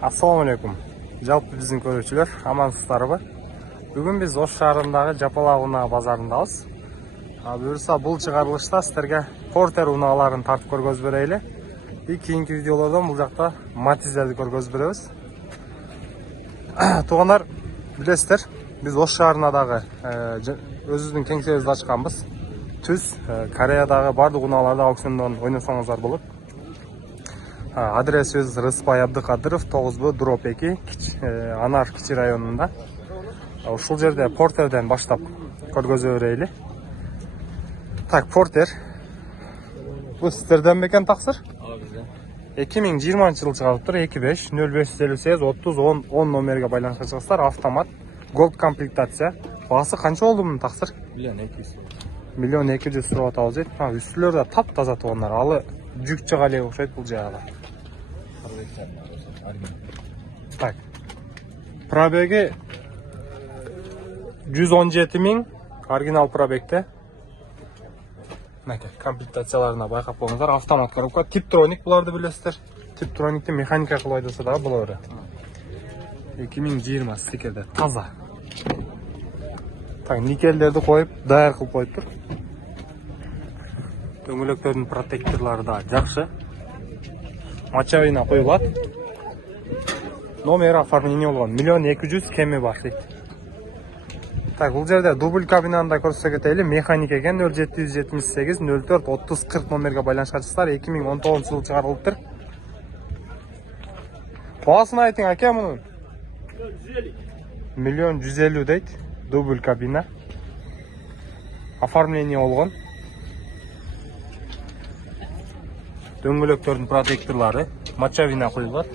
Assalamu alaikum. Жалпы біздің көрушілер, амансыздарбы? Бүгін біз Ош шаарындагы Жапалак унаа базарындабыз. Буюрса бул чыгарылышта сіздерге Портер унааларын тартып көргөзүп берели. Кийинки видеолордон бул жакта Матиздерди көргөзүп беребиз. Туугандар, билесиздер, биз Ош шаарына дагы өзүбүздүн кеңсебизди ачканбыз. Түз Кореядагы бардык унааларды аукциондон ойносоңуздар болот. Адресimiz Рыспай Абдыкадыров, 9Б, дроп 2, Анар Кичи районунда. Ушул жерде Портерден баштап көргөзүп берели. Так, Портер. Бул сиздерден бекен таксыр? 2020 жыл чыгарылыптыр. 25-05-58-30-10 номерге байланышка чыгасыздар. Автомат, голд комплектация. Баасы канча болду мунун таксыр? 1 200 сурап атабыз дейт. Үстүлөр да таптаза туугандар. Алы жүк чыгале окшойт бул жагда. Так. Пробеги 117 000, оригинал пробегте. Комплектацияларына байкап коюңуздар. Автомат коробка, типтроник буларды билесиздер. Типтроникти механика кылып айдаса дагы болот. 2020 стикерде таза. Так, никелдерди коюп, даяр кылып коюптур. Дөңгөлөктөрдүн протекторлары да жакшы. Мачабина коюлат. Номер оформление болгон 1 200 000 кеми бар дейт. Так, бул жерде дубль кабинаны да көрсөтө кетели. Механик экен, 0778 04 30 40 номерге байланышка чыксыздар. 2019 жылы чыгарылыптыр. Баасын айтың аке мунун? 1 150 дейт. Дубль кабина. Оформление болгон. Дөңгөлөктөрдүн протекторлары, мачабина коюлат.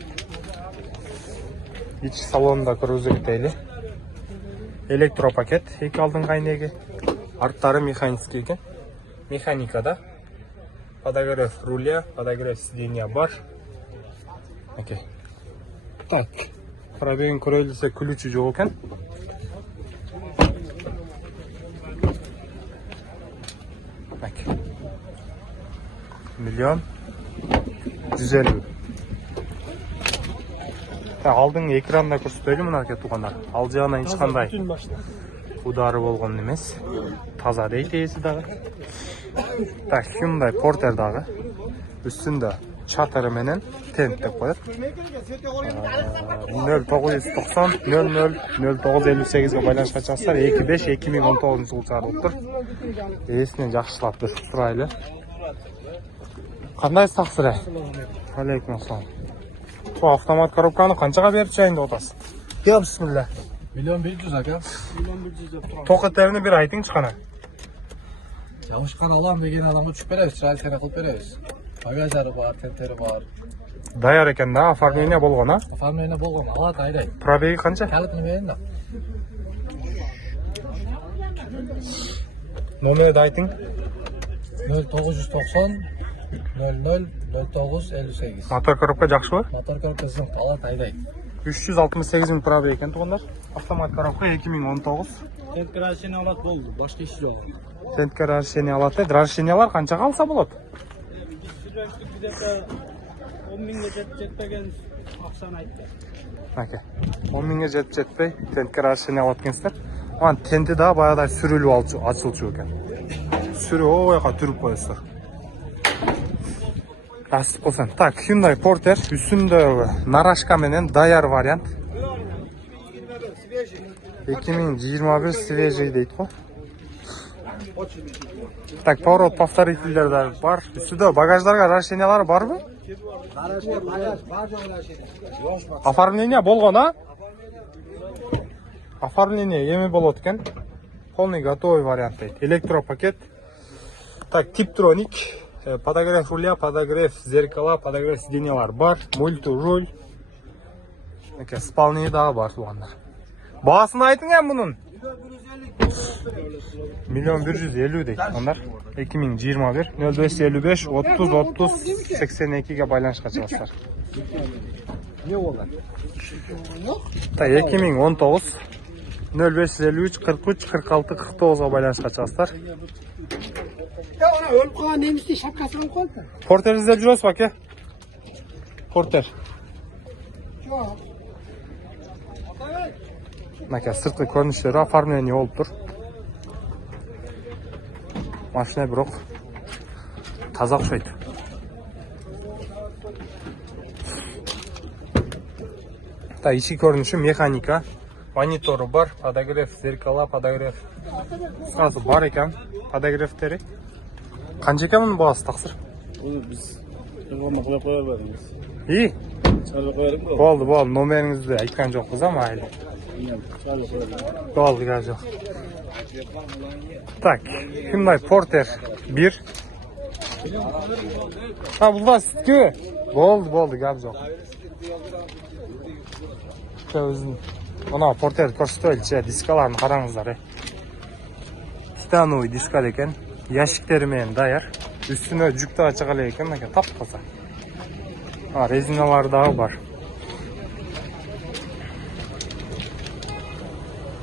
Ич салонунда көргөзүп кетели. Электропакет, эки алдыңкы айнеги. Арттары механический экен. Механикада подогрев руля, подогрев сиденья бар. Окей. Так, пробегин көрөлү десек, ключи жок экен. Так. 1 150. Алдың экранда көрсөтөлү мына туугандар. Ал жагынан эч кандай удары болгон эмес. Таза дейт ээси дагы. Так, Hyundai Porter дагы үстүндө чатыры менен тент деп коет. 0990 00 0958ге байланышка чыксыздар. 25-2019 жылы чыгарылыптыр. Ээсинен жакшылап сурайлы. Кандай таксыр? Алейкум ассалам. Şu автомат коробканы канчага берип чайын деп атасыз? Я бисмилlah. 1 100 000 aka. 1 100 000. Токеттерини бир айтыңчы кана. Жабышкан алам деген адамга түшүп беребиз, чырайлы тene кылып беребиз. Багажары бар, тентери бар. Даяр экен да, оформление болгон, а? Оформление болгон, алат айдай. Пробеги канча? Калытын берин да. Номерди айтың. 0990 00 09 58. Мотор коробка жакшыбы? Мотор коробка зым, алат айдай. 368 000 пробег экен туугандар. Автомат коробка 2019. Тентке разрешение алат болду, башка иши жок. Тентке разрешение алат. Разрешениялар канчага алса болот? Где-то 10 000 жетпеген акчаны айтты. Оке. 10 000 жетпей, тентке разрешение алат экенсиздер. Анан тенти да баягыдай сүрүлүп ачылчу экен. Сүрүп ойга түрүп коесуңар. Асып колсун. Так, Hyundai Porter үстүндө нарашка менен даяр вариант. 2021 свежий дейт го. Так, поворот повторителдер да бар. Үстүдө багаждарга разрешениялары барбы? Оформление болгон, а? Оформление эми болот экен. Полный готовый вариант дейт. Электропакет. Так, типтроник. Подогрев руля, подогрев зеркала, подогрев сиденьялар бар. Мультируль. Спальня да бар туугандар. Баасын айтың эм мунун? 1 150 дейт туугандар. 2021 0555 30 30 82ге байланышка чыгасыздар. Не болду? Так, 2019 0553 43 46 49га байланышка чыгасыздар. Ya ona ölüp kalan neymişti şapkasını koydu. Porter izlep жүрөсүз аке? Портер. Maka sırtqı ko'rinishlari оформление olib tur. Mashina biroq toza o'xshaydi. Ta ichki ko'rinishi mexanika, monitori bor, podograf, zerkala, podograf. Qisqasi bor ekan, podograflari. Qancha ekan buni bahasi taqsir? Uni biz telefonga qo'yib qo'yardik. İyi. Chiqarib qo'yardik. Bo'ldi, nomeringizni aytgan jo'qsiz ham mayli. Chiqarib qo'yardik. Bo'ldi, gap yo'q. Так, Hyundai Porter 1. Ha, bu da sizga. Bo'ldi, gap yo'q. O'zini ana Porter ko'rsataylik, diskalarni qarangizlar. Titanoviy disklar ekan, yashikleri bilan tayyor. Üstüne jukta chiqalar ekan, mana tapqasa. Ha, rezinalari da bor.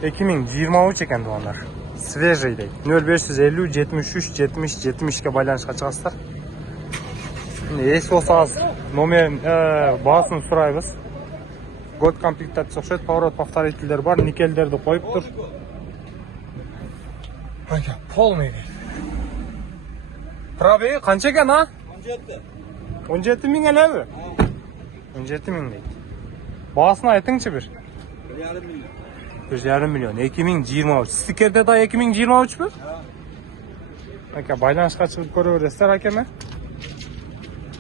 2023 ekan bunlar. Свежий deydi. 0550 73 70 70 ga baylanishga chiqasizlar. Es olsangiz nomer bahasini so'raymiz. God komplektatsiya o'xshaydi, поворот повторительler bor, nikellerni qo'yib tur. Aka, polniy. Probegi qancha ekan, ha? 17 ming elabi. 17 ming deydi. Bahasini aytingchi bir. 1,5 milyon. 2023. Stikerde da 2023 mi? Aka, baylanishga chiqib ko'raverasizlar akama.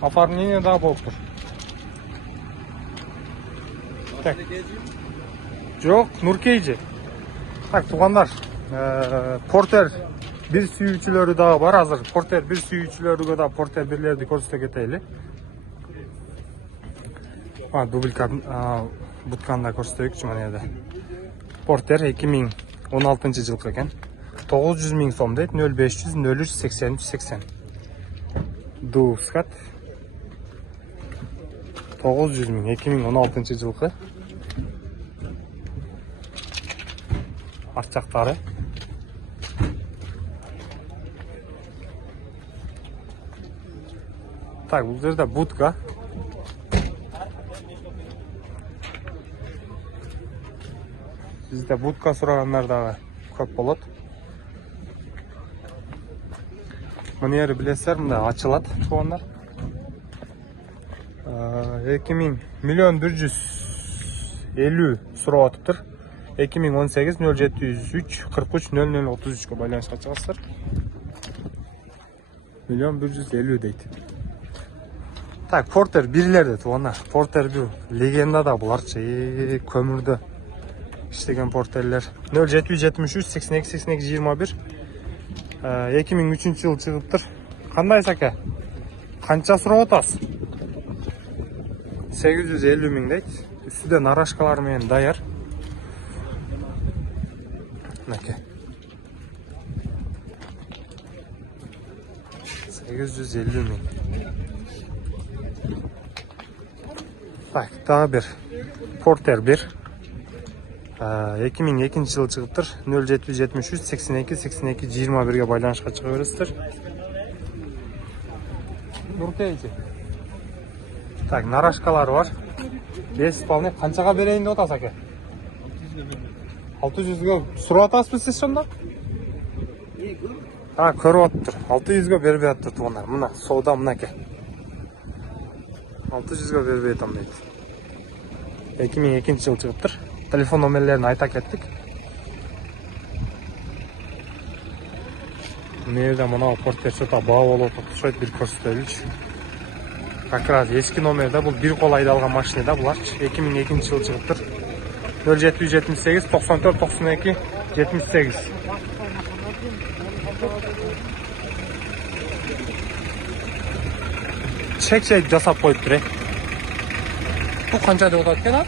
Оформление da bo'lib tur. Tak. Yok, Nurkeyci. Tak, tuğanlar. Porter bir suyucuları daha var hazır. Porter bir suyucuları da Porter birleri de korsete geteyli. Ha, dublika butkanda korsete yok çimeniyede. Porter 2016 yıl ekan. 900 ming so'm deydi. 0500 03 83 80. Du skat. 900 ming 2016 yılqi. Archaqlari. Tak, bu yerda budka. Bizde budka so'raganlar da ko'p bo'ladi. Buni yeri bilesizlar, bunda ochiladi to'g'onlar. 1,150 so'rayotibdir. 2018 0703 43 0033 ga baylanishga chiqasizlar. 1,150 deydi. Tak, Porter birlerde to'g'onlar. Porter bir legenda da bularchi, ko'mirdi ishlagan Porterler. 0773 82 82 21 2003 yıl chiqibdir. Qanday aka? Qancha so'rayotasiz? 850 ming deydi. Üstüde narashkalar bilan tayyor. Aka. 850 ming. Bak, daha bir Porter 1. 2002 yıl chiqibdir. 0773 82 82 21 ga baylanishga chiqaverasizlar. Nurkeyci. Tak, narashkalar var. 5 spalni qanchaga bereyim deb o'tasiz aka? 600 ga so'rayapsizmi siz shunda? Ha, ko'ryaptir. 600 ga berib beribdi to'g'onlar. Mana savdo mana aka. 600 ga berib betam deydi. 2002 yil chiqibdir. Telefon nomerlerini ayta ketdik. Nerede mana Porter şota bağ olup şöyle bir ko'rsataylik. Как раз eski nomerde bu bir qo'layda olgan mashinada bular 2002 yil chiqibdir. 0778 94 92 78. Çek jasab qo'yibdir. Bu qancha deb o'tadi ha?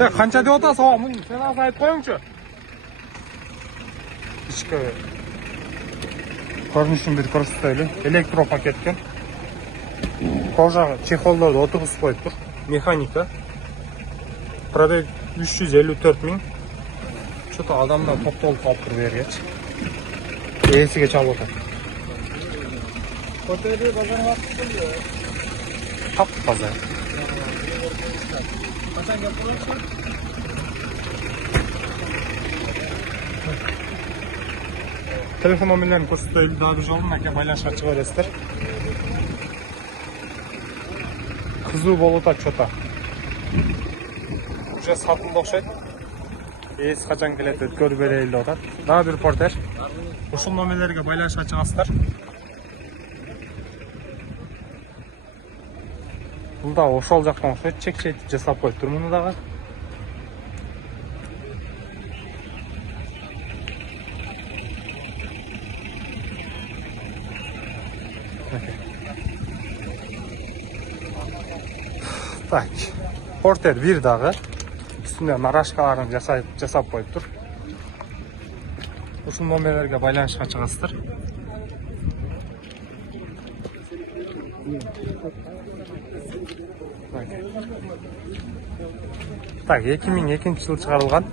Ya qancha deb o'tasiz? Ha, buni sen aytib qo'ying-chi. Ichki ko'rinishini bir ko'rsataylik. Elektro paketga. Koja chexollarda o'tirg'izib qo'yibdir. Mexanika. Probeg 354 ming. Что-то адамlar топтолуп калып тур бергечи. Ээсиге чалып атат. Porterdi bozor vaqti. Tap bozor. Qachon gap bo'ladi? Telefon nomerlerini ko'rsatib daha bir jolun aka байланышка чыга бересиздер. Кызуу болуп атат что-то. Уже сатылды окшойт. Ээси качан келет өткөрүп берели деп атат. Дагы бир портер. Ушул номерлерге байланышка чыгасыздар. Бул да ошол жактан окшойт, чек-чек жасап коюптур муну дагы. Так, портер бир дагы үстүнө нарашкаларын жасап коюптур. Ушул номерлерге байланышка чыгасыздар. Так, 2002-жылы чыгарылган.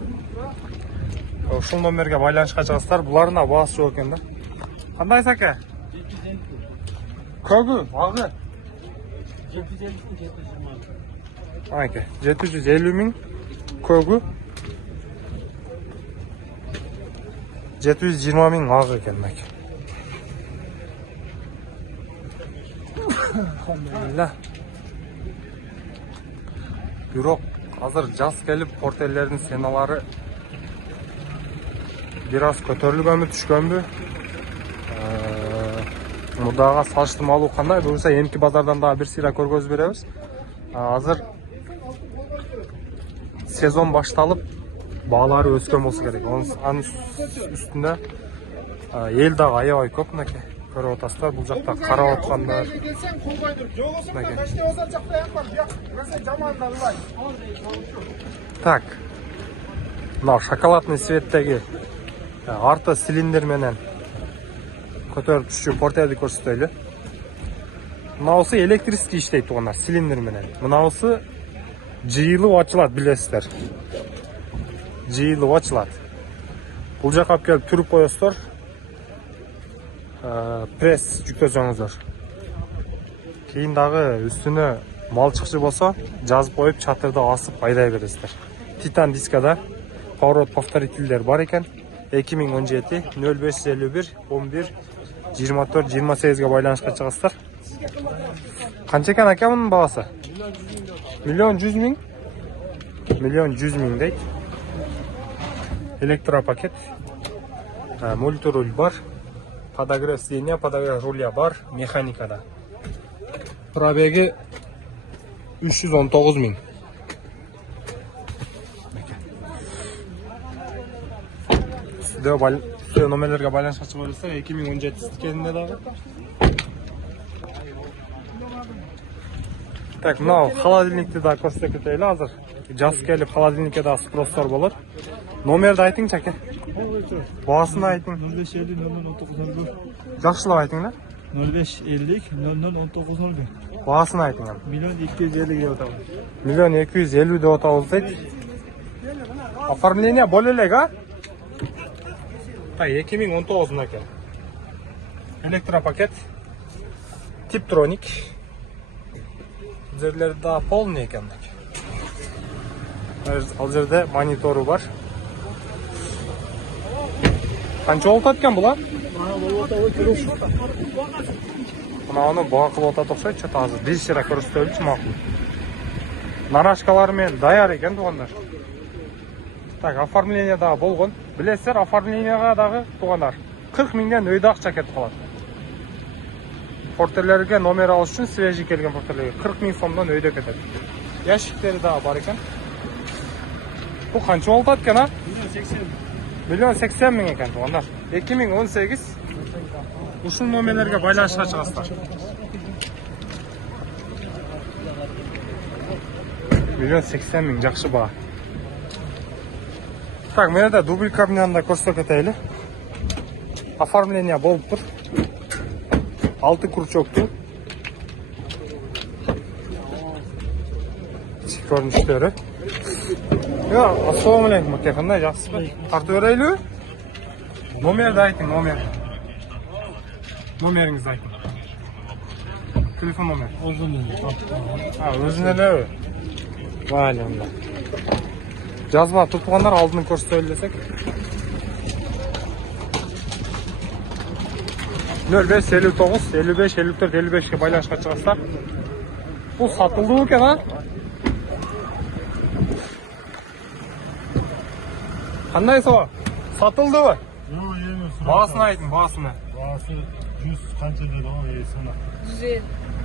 Ушул номерге байланышка чыгасыздар. Булардын да баасы жок экен да. Кандай саке? Көгү, агы. 750 миң көгү. 720 миң агы экен мекен. Алхамдулилlah. Бирок азыр жаз келип портерлердин ценалары бир аз көтөрүлгөнбү, түшкөнбү? Мудага салыштырмалуу кандай? Буюрса эмки базардан дагы бир сыйра көргөзүп беребиз. Азыр сезон башталып, баалары өскөн болсо керек. Анын үстүндө эл дагы аябай көп мынакей. Көрүп атасыздар, бул жакта карап аткандар. Так. Мына шоколадный цветтеги арты цилиндр менен көтөрүп түшчү портерди көрсөтөлү. Мынаусы электрический иштейт тугандар, цилиндр менен. Мынаусы жыйылып ачылат, билесиздер. Жыйылып ачылат. Бул жака алып келип түрүп коесуздар. Пресс жүктөсөңүздөр. Кийин дагы үстүнө мал чыкчы болсо, жазып коюп чатырда асып айдай бересиздер. Титан дискада поворот повторительдер бар экен. 2017 0551 11 24 28ге байланышка чыгасыздар. Канча экен ака мунун баасы? 1,1 миң. 1,1 миң дейт. Электропакет. Мультируль бар. Подогрев сиденья, подогрев руля бар. Механикада. Пробеги 319 миң. Сіздер номерлерге байланышқа чыга берсеңер 2017 стикерінде дагы. Так, мынау холодильникти да көрсөтө кетели азыр. Жаз келип холодильникке да спростор болот. Номерди айтыңчы аке. Баасын айтың. 0550 001901. Жакшылап айтың да. 0550 001901. Баасын айтың. 1,250 деп атабыз. 1,250 деп атабыз дейт. Оформление боло элек, а? Так, 2019 мынакей. Электропакет. Типтроник. Жерлери да полный экен мынакей. Ал жерде монитору бар. Канча болуп аткан бул, а? Мынаны баа кылып атат окшойт, чөтө азыр бир сыйра көрсөтөлүчү макул. Нарашкалар менен даяр экен тугандар. Так, оформление дагы болгон. Билесиздер, оформлениега дагы тугандар 40 миңден өйдө акча кетип калат. Портерлерге номер алыш үчүн свежий келген портерлерге 40 миң сомдон өйдө кетет. Ящиктери дагы бар экен. Бул канча болуп атат экен, а? 1,80 миң экен тугандар. 2018 ушул номерлерге байланышка чыгасыздар. 1,80 миң жакшы баа. Так, мен да дубль кабинаны көрсөтө кетели. Оформление болуп тур. 6 крючокту. Көрүнүштөрү. Yo, assalomu alaykum aka, qanday yaxshisiz? Tartib berayli. Nomerni ayting, nomer. Nomeringizni ayting. Telefon nomeri. Ha, o'zingizda. Mayli unda. Jazba tutganlar oldini ko'rsatib desak. 0559 55 54 55 ga байланышка чыгасыздар. Bu satıldı ekan ha? Qanday so'ra? Satıldı mı? Yo'q, emas. Bahasını ayting, bahasını. Bahası 100 qancha dedi o, sana. 150.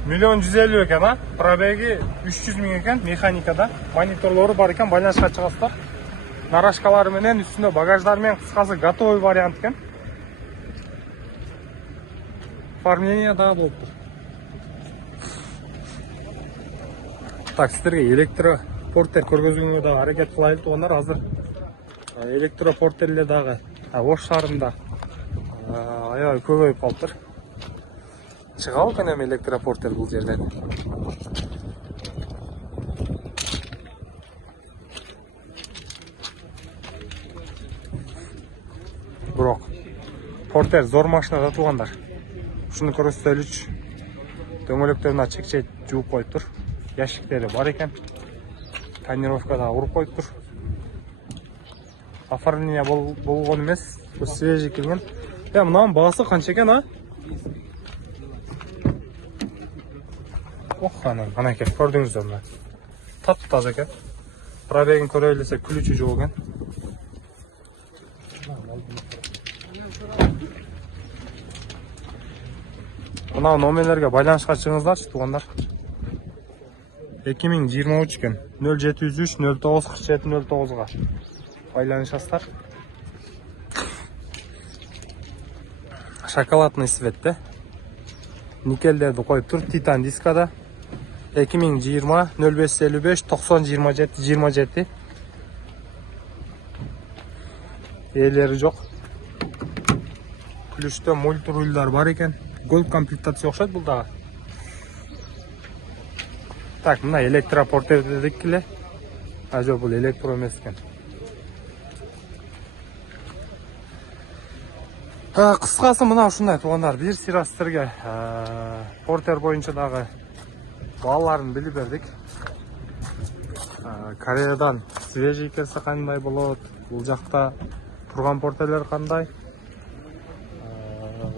Million 150 ekan ha? Probegi 300 ming ekan, mexanikada. Monitorlari bor ekan, байланышка чыгасыздар. Narashkalari bilan üstünde bagajlar bilan qisqasi готовый variant ekan. Оформление da bo'libdi. Так, sizlarga elektroporter ko'rgazgunga harakat qilaylik to'g'anlar. Hozir elektroporterlardagi O'sh shahrida ayoy ko'payib qoldi. Chiqa olgan ham elektroporter bu yerdan. Biroq porter zo'r mashinada to'g'anlar. Shuni ko'rsataylik. Do'ng'ilaklarni chek-chek juvib qo'yib tur. Yashiklari bor ekan. Tonirovkada urib qo'yib tur. Оформление bo'lgan emas, bu свежий kelgan. Ya, bundan bahasi qancha ekan ha? Oh, ana aka, ko'rdingizmi mana? Top-toza ekan. Probegini ko'raylik, ключи yo'q ekan. Mana nomerlarga байланышка chiqingizlar, tuğanlar. 2023 ekan. 0703 09 47 09 ga байланышасыздар. Шоколадный цветте. Никелдерди коюп тур, Titan дискада. 2020 0555 90 27 27. Ээлери жок. Плюшта мультирулдар бар екен. Gold комплектация окшойт бул дагы. Так, мына электропортер дедик эле. А жок, бул электро эмес экен. Кыскасы мына ушундай туугандар, бир сыйра сиздерге портер боюнча дагы бааларын билип бердик. Кореядан свежий келсе кандай болот, бул жакта турган портерлер кандай?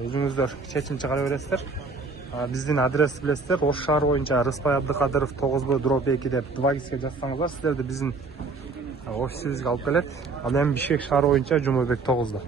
Өзүңүздөр чечим чыгара бересиздер. Биздин адрести билесиздер. Ош шаар боюнча Рыспай Абдыкадыров 9Б/2 деп 2 гиске жазсаңыздар, сиздерди биздин офисибизге алып келет. Ал эми Бишкек шаар боюнча Жумабек 9да.